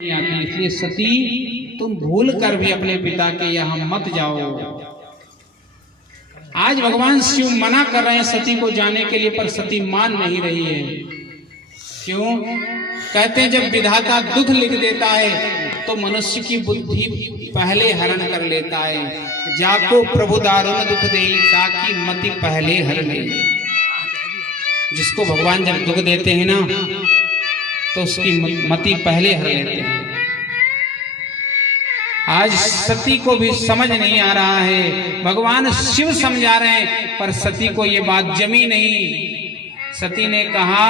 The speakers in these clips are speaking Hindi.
आती, इसलिए सती तुम भूल कर भी अपने पिता के यहाँ मत जाओ। आज भगवान शिव मना कर रहे हैं सती को जाने के लिए, पर सती मान नहीं रही है। क्यों? कहते हैं जब विधाता दुख लिख देता है तो मनुष्य की बुद्धि पहले हरण कर लेता है। जाको प्रभु दारुण दुख दे ताकि मति पहले हर ले। जिसको भगवान जब दुख देते हैं ना तो उसकी मति पहले हर लेते हैं। आज सती को भी समझ नहीं आ रहा है, भगवान शिव समझा रहे हैं पर सती को ये बात जमी नहीं। सती ने कहा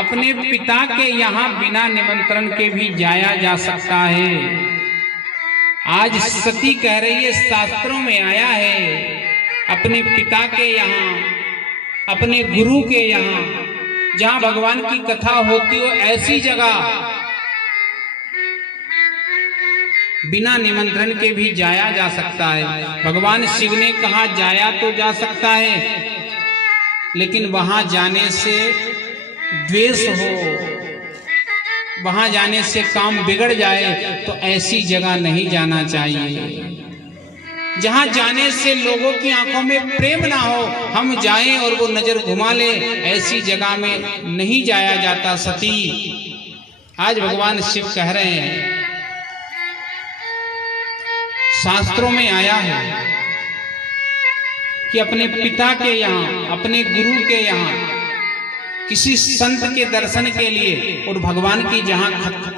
अपने पिता के यहाँ बिना निमंत्रण के भी जाया जा सकता है। आज सती कह रही है शास्त्रों में आया है अपने पिता के यहाँ, अपने गुरु के यहाँ, जहां भगवान की कथा होती हो ऐसी जगह बिना निमंत्रण के भी जाया जा सकता है। भगवान शिव ने कहा जाया तो जा सकता है, लेकिन वहां जाने से द्वेष हो, वहां जाने से काम बिगड़ जाए तो ऐसी जगह नहीं जाना चाहिए। जहां जाने से लोगों की आंखों में प्रेम ना हो, हम जाएं और वो नजर घुमा ले, ऐसी जगह में नहीं जाया जाता सती। आज भगवान शिव कह रहे हैं शास्त्रों में आया है कि अपने पिता के यहाँ, अपने गुरु के यहाँ किसी संत के दर्शन के लिए और भगवान की जहां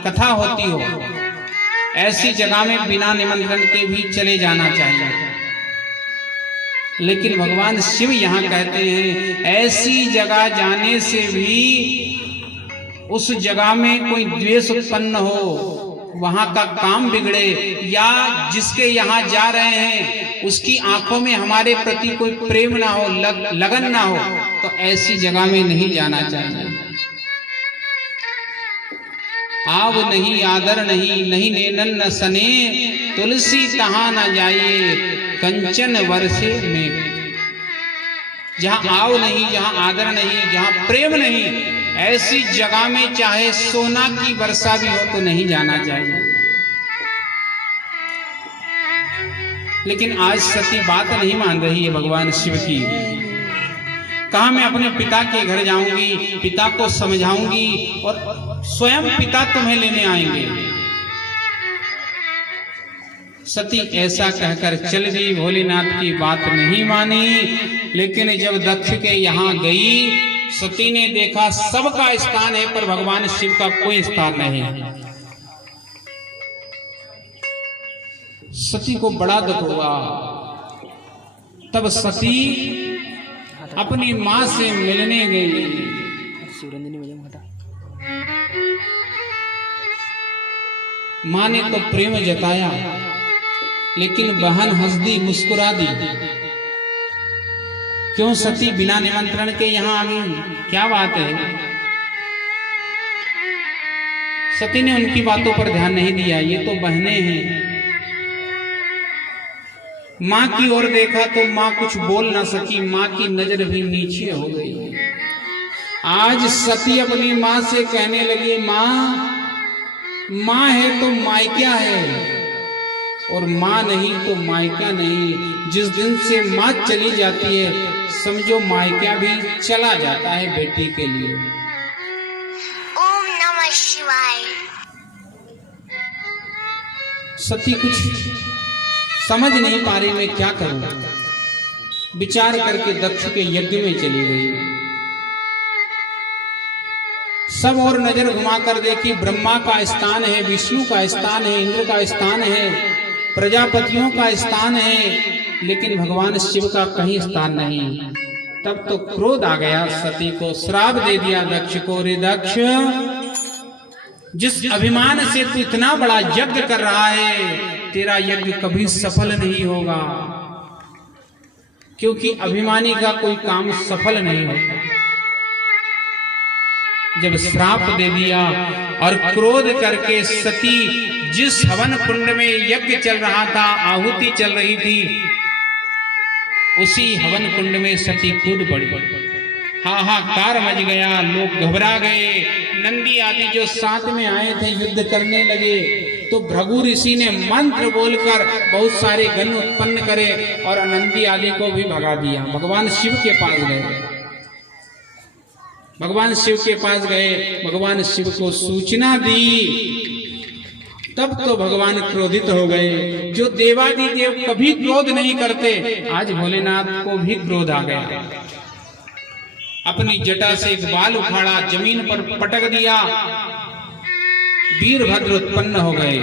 कथा होती हो ऐसी जगह में बिना निमंत्रण के भी चले जाना चाहिए। लेकिन भगवान शिव यहाँ कहते हैं ऐसी जगह जाने से भी उस जगह में कोई द्वेष उत्पन्न हो, वहां का काम बिगड़े, या जिसके यहाँ जा रहे हैं उसकी आंखों में हमारे प्रति कोई प्रेम ना हो, लगन ना हो, तो ऐसी जगह में नहीं जाना चाहिए। आव नहीं आदर नहीं, नहीं नेनन न सने, तुलसी तहां न जाइए कंचन वर्षे में। जहां आव नहीं, जहां आदर नहीं, जहां प्रेम नहीं, ऐसी जगह में चाहे सोना की वर्षा भी हो तो नहीं जाना चाहिए। लेकिन आज सती बात नहीं मान रही है भगवान शिव की। कहा मैं अपने पिता के घर जाऊंगी, पिता को समझाऊंगी और स्वयं पिता तुम्हें लेने आएंगे। सती ऐसा कहकर चल गई, भोलेनाथ की बात नहीं मानी। लेकिन जब दक्ष के यहाँ गई, सती ने देखा सबका स्थान है पर भगवान शिव का कोई स्थान नहीं। सती को बड़ा दुख हुआ। तब सती अपनी मां से मिलने गई। मां ने तो प्रेम जताया, लेकिन बहन हंस दी, मुस्कुरा दी। क्यों सती बिना निमंत्रण के यहाँ आ गई? क्या बात है? सती ने उनकी बातों पर ध्यान नहीं दिया, ये तो बहनें हैं। मां की ओर देखा तो मां कुछ बोल ना सकी, मां की नजर भी नीचे हो गई। आज सती अपनी मां से कहने लगी मां है तो मायका है, और मां नहीं तो मायका नहीं। जिस दिन से मां चली जाती है समझो मायका भी चला जाता है बेटी के लिए। ओम नमः शिवाय। सती कुछ समझ नहीं पा रही मैं क्या करूं, विचार करके दक्ष के यज्ञ में चली गई। सब और नजर घुमाकर देखी, ब्रह्मा का स्थान है, विष्णु का स्थान है, इंद्र का स्थान है, प्रजापतियों का स्थान है, लेकिन भगवान शिव का कहीं स्थान नहीं। तब तो क्रोध आ गया सती को, श्राप दे दिया दक्ष को, रे दक्ष जिस अभिमान से तू इतना बड़ा यज्ञ कर रहा है, तेरा यज्ञ कभी सफल नहीं होगा, क्योंकि अभिमानी का कोई काम सफल नहीं होता। जब श्राप दे दिया और क्रोध करके सती जिस हवन कुंड में यज्ञ चल रहा था, आहुति चल रही थी, उसी हवन कुंड में सती कूद पड़ी। हाहाकार मच गया, लोग घबरा गए, नंदी आदि जो साथ में आए थे युद्ध करने लगे, तो भृगु ऋषि ने मंत्र बोलकर बहुत सारे गण उत्पन्न करे और नंदी आदि को भी भगा दिया। भगवान शिव के पास गए, भगवान शिव के पास गए, भगवान शिव को सूचना दी। तब तो भगवान क्रोधित हो गए। जो देवादिदेव कभी क्रोध नहीं करते, आज भोलेनाथ को भी क्रोध आ गया। अपनी जटा से एक बाल उखाड़ा, जमीन पर पटक दिया, वीरभद्र उत्पन्न हो गए।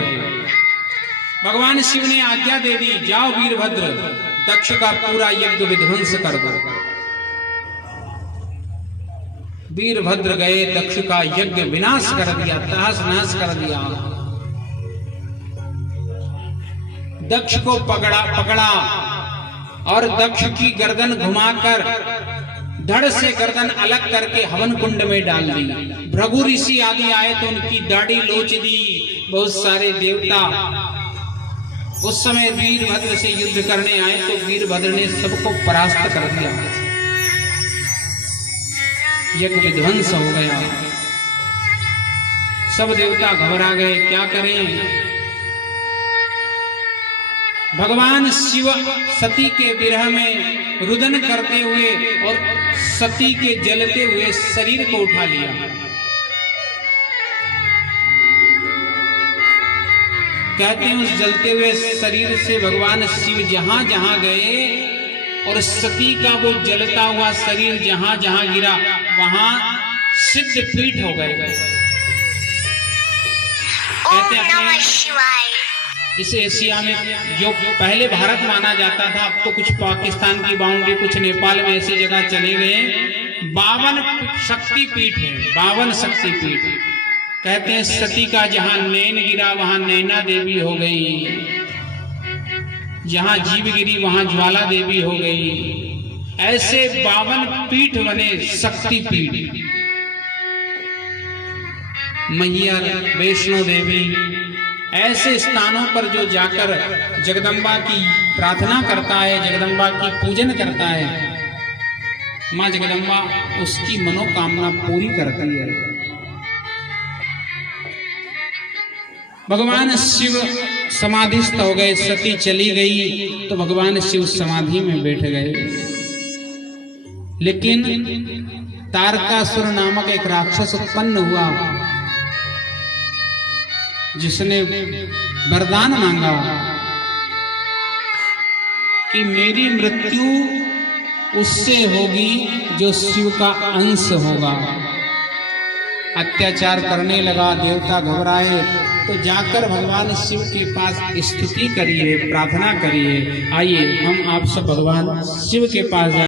भगवान शिव ने आज्ञा दे दी, जाओ वीरभद्र, दक्ष का पूरा यज्ञ विध्वंस कर दो। वीरभद्र गए, दक्ष का यज्ञ विनाश कर दिया, तहस नहस कर दिया। दक्ष को पकड़ा और दक्ष की गर्दन घुमाकर धड़ से गर्दन अलग करके हवन कुंड में डाल दी। भृगु ऋषि आदि आए तो उनकी दाढ़ी लोच दी। बहुत सारे देवता उस समय वीरभद्र से युद्ध करने आए तो वीरभद्र ने सबको परास्त कर दिया, यज्ञ विध्वंस हो गया। सब देवता घबरा गए, क्या करें। भगवान शिव सती के विरह में रुदन करते हुए और सती के जलते हुए शरीर को उठा लिया। कहते हैं उस जलते हुए शरीर से भगवान शिव जहां जहां गए और सती का वो जलता हुआ शरीर जहां जहां गिरा वहां सिद्ध पीठ हो गए। ओम नमः शिवाय। इस एशिया में जो पहले भारत माना जाता था, अब तो कुछ पाकिस्तान की बाउंड्री, कुछ नेपाल में ऐसी जगह चले गए। 52 शक्तिपीठ है, 52 शक्तिपीठ। कहते हैं सती का जहां नैन गिरा वहां नैना देवी हो गई, जहां जीव गिरी वहां ज्वाला देवी हो गई। ऐसे 52 पीठ बने, शक्तिपीठ। मैहर, वैष्णो देवी, ऐसे स्थानों पर जो जाकर जगदम्बा की प्रार्थना करता है, जगदम्बा की पूजन करता है, मां जगदम्बा उसकी मनोकामना पूरी करती है। भगवान शिव समाधिस्थ हो गए, सती चली गई तो भगवान शिव समाधि में बैठ गए। लेकिन तारकासुर नामक एक राक्षस उत्पन्न हुआ, जिसने वरदान मांगा कि मेरी मृत्यु उससे होगी जो शिव का अंश होगा। अत्याचार करने लगा, देवता घबराए तो जाकर भगवान शिव के पास स्तुति करिए, प्रार्थना करिए। आइए हम आप सब भगवान शिव के पास